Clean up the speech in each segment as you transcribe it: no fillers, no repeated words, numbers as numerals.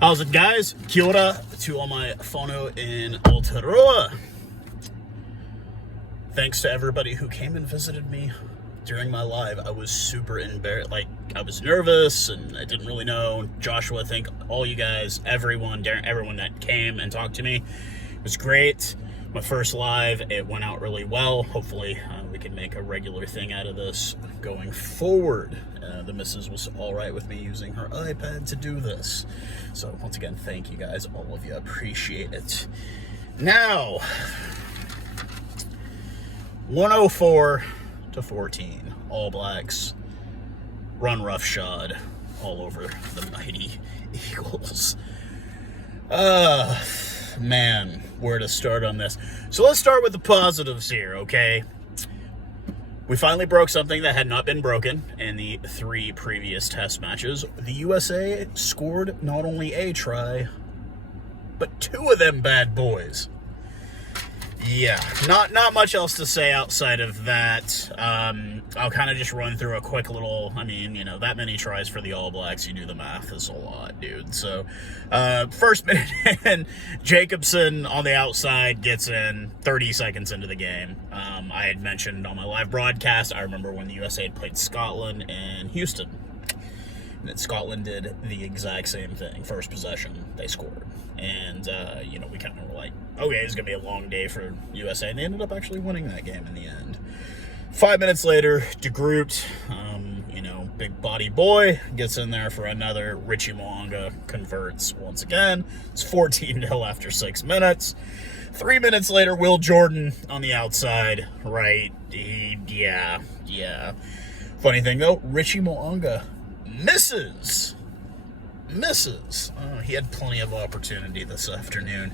How's it, guys? Kia ora to all my whānau in Aotearoa. Thanks to everybody who came and visited me during my live. I was super embarrassed. I was nervous and I didn't really know. Joshua, thank all you guys, everyone that came and talked to me. It was great. My first live, it went out really well. Hopefully we can make a regular thing out of this going forward. The missus was all right with me using her iPad to do this. So once again, thank you guys, all of you. I appreciate it. Now, 104-14, All Blacks run roughshod all over the mighty Eagles. Man, where to start on this? So let's start with the positives here, okay? We finally broke something that had not been broken in the 3 previous test matches. The USA scored not only a try, but 2 of them bad boys. Yeah, not much else to say outside of that. I'll kind of just run through a quick little, that many tries for the All Blacks, you do the math, is a lot, dude. So, first minute in, Jacobson on the outside gets in 30 seconds into the game. I had mentioned on my live broadcast, I remember when the USA had played Scotland in Houston. And Scotland did the exact same thing. First possession, they scored. And, we kind of were like, okay, it's going to be a long day for USA. And they ended up actually winning that game in the end. 5 minutes later, De Groot, big body boy, gets in there for another. Richie Mo'unga converts once again. It's 14-0 after 6 minutes. 3 minutes later, Will Jordan on the outside, right? Yeah. Funny thing, though, Richie Mo'unga misses. He had plenty of opportunity this afternoon.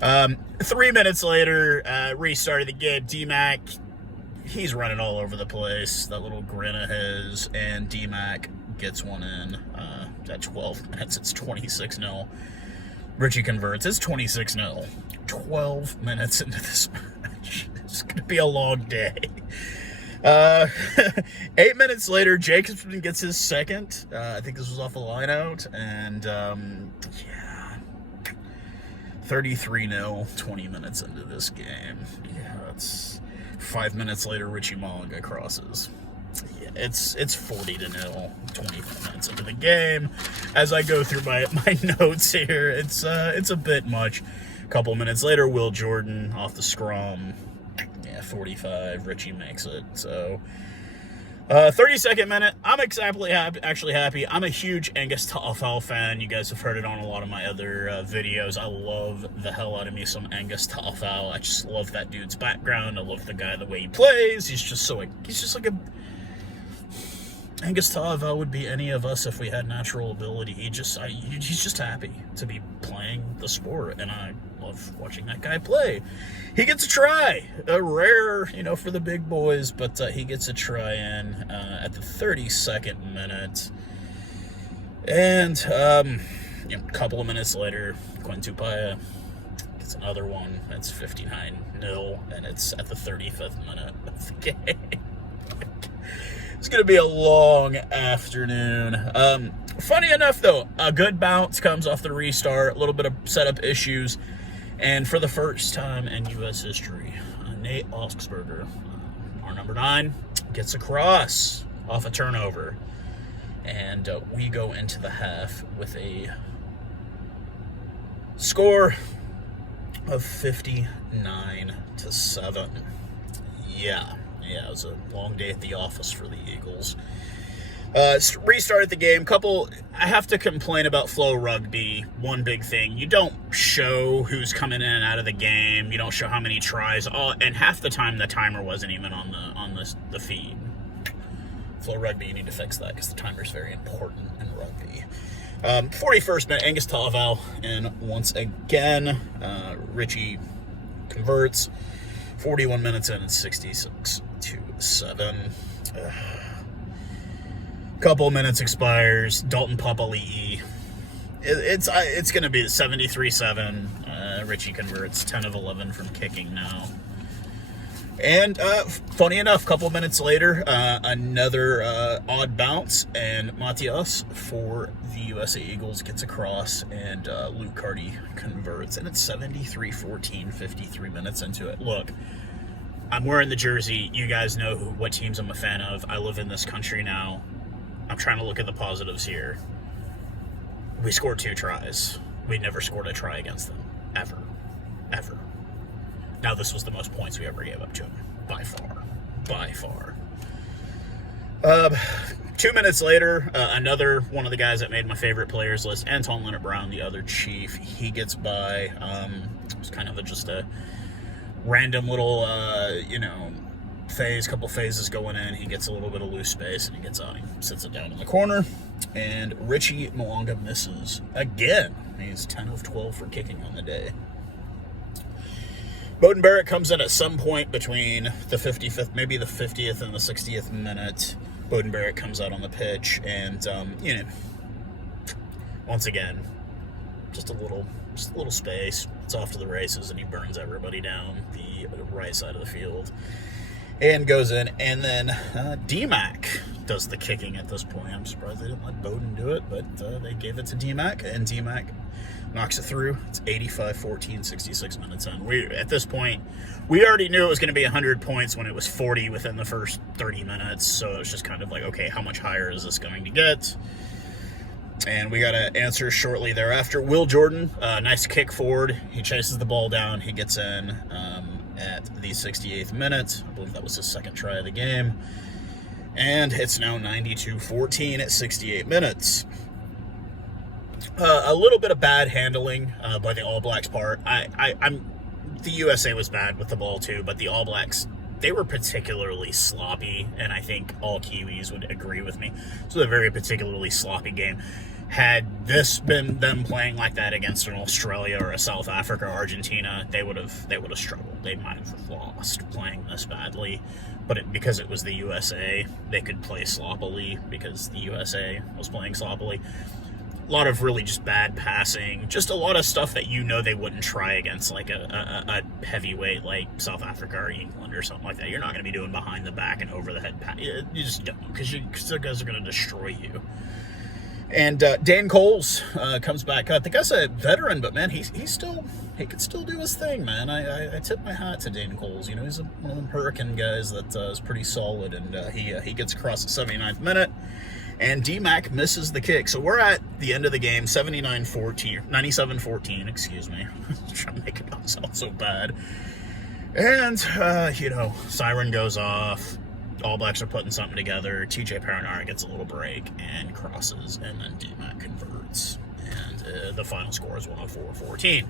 3 minutes later, restarted the game. D-Mac, he's running all over the place. That little grin of his, and D-Mac gets one in. At 12 minutes, it's 26-0. Richie converts. It's 26-0. 12 minutes into this match. It's going to be a long day. 8 minutes later, Jacobson gets his second. I think this was off a line out. And, 33-0, 20 minutes into this game. Yeah, it's 5 minutes later, Richie Mo'unga crosses. Yeah, it's 40-0, 25 minutes into the game. As I go through my notes here, it's a bit much. A couple minutes later, Will Jordan off the scrum. 45, Richie makes it. So 32nd minute, I'm actually happy. I'm a huge Angus Ta'afal fan. You guys have heard it on a lot of my other videos. I love the hell out of me some Angus Ta'afal. I just love that dude's background. I love the guy, the way he plays. He's just like a Angus Ta'afal would be any of us if we had natural ability. He's just happy to be playing the sport, and I love watching that guy play. He gets a try, a rare, for the big boys, but he gets a try in at the 32nd minute. And a couple of minutes later, Quinn Tupaia gets another one. That's 59-0, and it's at the 35th minute of the game. It's going to be a long afternoon. Funny enough, though, a good bounce comes off the restart, a little bit of setup issues, and for the first time in U.S. history, Nate Oxberger, our number 9, gets a cross off a turnover, and we go into the half with a score of 59-7. Yeah, it was a long day at the office for the Eagles. Restarted the game. I have to complain about Flow Rugby. One big thing, you don't show who's coming in and out of the game. You don't show how many tries. And half the time, the timer wasn't even on the feed. Flow Rugby, you need to fix that because the timer is very important in rugby. 41st minute, Angus Ta'afal, and once again, Richie converts. 41 minutes in, it's 66-7. Couple minutes expires. Dalton Papali'i. It's going to be 73-7. Richie converts 10 of 11 from kicking now. And funny enough, a couple minutes later, another odd bounce, and Matias for the USA Eagles gets across, and Luke Carty converts, and it's 73-14, 53 minutes into it. Look, I'm wearing the jersey. You guys know what teams I'm a fan of. I live in this country now. I'm trying to look at the positives here. We scored 2 tries. We never scored a try against them. Ever. Ever. Now, this was the most points we ever gave up to him. By far. By far. 2 minutes later, another one of the guys that made my favorite players list, Anton Leonard-Brown, the other Chief, he gets by. It was kind of just a random little, couple phases going in. He gets a little bit of loose space, and he gets out. He sits it down in the corner, and Richie Mwanga misses again. He's 10 of 12 for kicking on the day. Beauden Barrett comes in at some point between the 55th, maybe the 50th and the 60th minute. Beauden Barrett comes out on the pitch, and, once again, just a little space. It's off to the races, and he burns everybody down the right side of the field and goes in. And then D-Mac does the kicking at this point. I'm surprised they didn't let Beauden do it, but they gave it to D-Mac, and D-Mac knocks it through. It's 85-14, 66 minutes in. At this point, we already knew it was going to be 100 points when it was 40 within the first 30 minutes. So it was just kind of like, okay, how much higher is this going to get? And we got an answer shortly thereafter. Will Jordan, nice kick forward. He chases the ball down. He gets in at the 68th minute. I believe that was his second try of the game. And it's now 92-14 at 68 minutes. A little bit of bad handling by the All Blacks part. The USA was bad with the ball too, but the All Blacks, they were particularly sloppy, and I think all Kiwis would agree with me. This was a very particularly sloppy game. Had this been them playing like that against an Australia or a South Africa or Argentina, they would have struggled. They might have lost playing this badly. But because it was the USA, they could play sloppily because the USA was playing sloppily. A lot of really just bad passing, just a lot of stuff that they wouldn't try against like a heavyweight like South Africa or England or something like that. You're not going to be doing behind the back and over the head pass. You just don't, because the guys are going to destroy you. And Dan Coles comes back up. The guy's a veteran, but man, he could still do his thing, man. I tip my hat to Dan Coles. He's one of them Hurricane guys that is pretty solid, and he gets across the 79th minute. And D-Mac misses the kick. So we're at the end of the game, 97-14, excuse me. I'm trying to make it not sound so bad. And, siren goes off. All Blacks are putting something together. TJ Perenara gets a little break and crosses, and then D-Mac converts. And the final score is 104-14.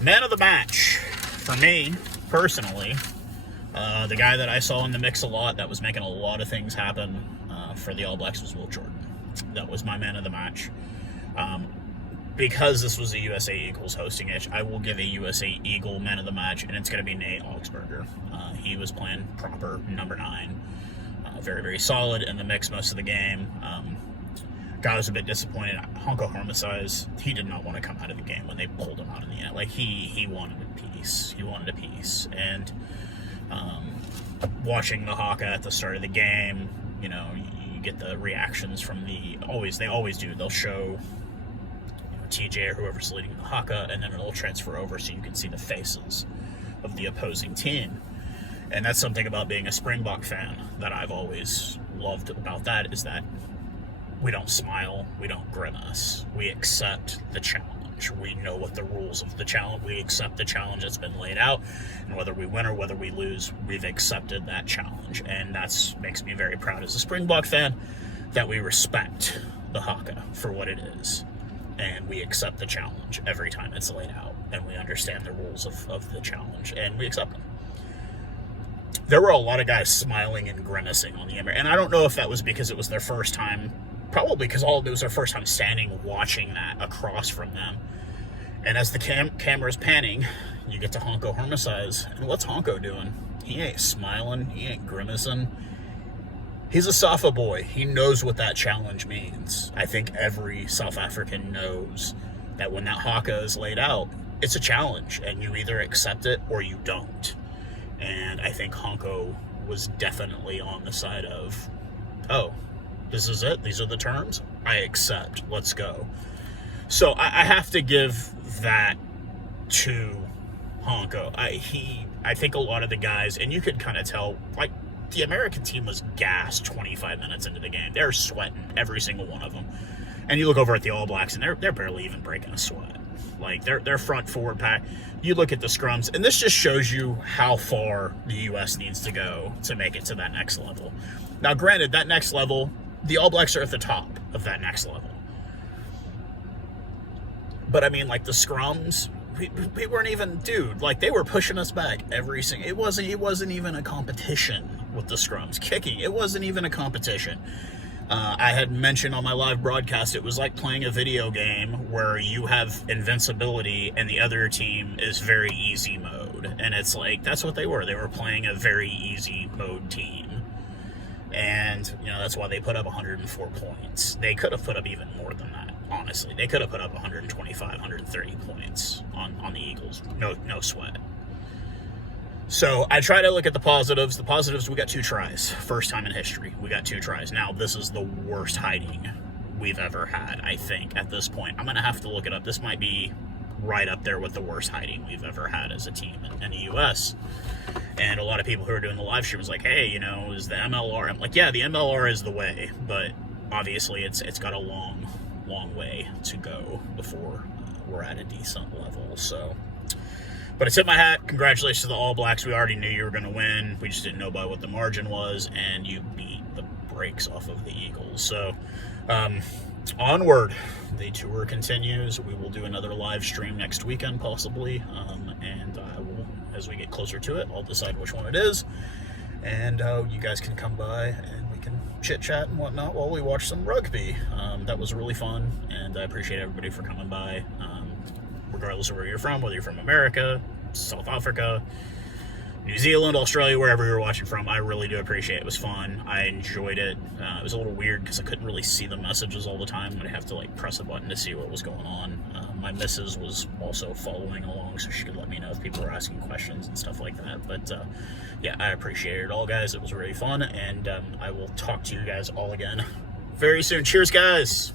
Man of the match, for me, personally, the guy that I saw in the mix a lot, that was making a lot of things happen for the All Blacks, was Will Jordan. That was my man of the match. Because this was a USA Eagles hosting it, I will give a USA Eagle man of the match, and it's going to be Nate Augsburger. He was playing proper number 9. Very, very solid in the mix most of the game. Guy was a bit disappointed. Honko Harmasize, he did not want to come out of the game when they pulled him out in the end. Like, he wanted a piece. He wanted a piece. And watching the Haka at the start of the game, you get the reactions from they always do. They'll show TJ or whoever's leading the Haka, and then it'll transfer over so you can see the faces of the opposing team. And that's something about being a Springbok fan that I've always loved about that, is that we don't smile, we don't grimace, we accept the challenge. We know what the rules of the challenge, we accept the challenge that's been laid out, and whether we win or whether we lose, we've accepted that challenge. And that makes me very proud as a Springbok fan, that we respect the Haka for what it is, and we accept the challenge every time it's laid out, and we understand the rules of the challenge, and we accept them. There were a lot of guys smiling and grimacing on the Emirates, and I don't know if that was because it was their first time, probably because it was their first time standing watching that across from them. And as the camera's panning, you get to Honko Harmasize, and what's Honko doing? He ain't smiling, he ain't grimacing. He's a Safa boy. He knows what that challenge means. I think every South African knows that when that Haka is laid out, it's a challenge, and you either accept it or you don't. And I think Honko was definitely on the side of, oh, this is it? These are the terms? I accept. Let's go. So I have to give that to Honko. I think a lot of the guys, and you could kind of tell, like, the American team was gassed 25 minutes into the game. They're sweating, every single one of them. And you look over at the All Blacks, and they're barely even breaking a sweat. Like, their front forward pack, you look at the scrums, and this just shows you how far the U.S. needs to go to make it to that next level. Now, granted, that next level, the All Blacks are at the top of that next level. But, I mean, like, the scrums, we weren't even, dude, like, they were pushing us back every single, it wasn't even a competition with the scrums. Kicking, it wasn't even a competition. I had mentioned on my live broadcast, it was like playing a video game where you have invincibility and the other team is very easy mode. And it's like, that's what they were. They were playing a very easy mode team. And, you know, that's why they put up 104 points. They could have put up even more than that, honestly. They could have put up 125, 130 points on the Eagles. No sweat. So I try to look at the positives. The positives, we got 2 tries. First time in history, we got 2 tries. Now, this is the worst hiding we've ever had, I think, at this point. I'm going to have to look it up. This might be right up there with the worst hiding we've ever had as a team in the U.S. And a lot of people who are doing the live stream was like, hey, you know, is the MLR? I'm like, yeah, the MLR is the way. But obviously, it's got a long way to go before we're at a decent level. So... But I tip my hat. Congratulations to the All Blacks. We already knew you were going to win. We just didn't know by what the margin was, and you beat the brakes off of the Eagles. So, onward. The tour continues. We will do another live stream next weekend, possibly. And I will, as we get closer to it, I'll decide which one it is. And you guys can come by, and we can chit-chat and whatnot while we watch some rugby. That was really fun, and I appreciate everybody for coming by. Regardless of where you're from, whether you're from America, South Africa, New Zealand, Australia, wherever you're watching from, I really do appreciate it. It was fun. I enjoyed it. It was a little weird because I couldn't really see the messages all the time. I'd have to like press a button to see what was going on. My missus was also following along, so she could let me know if people were asking questions and stuff like that. But yeah, I appreciate it all, guys. It was really fun, and I will talk to you guys all again very soon. Cheers, guys.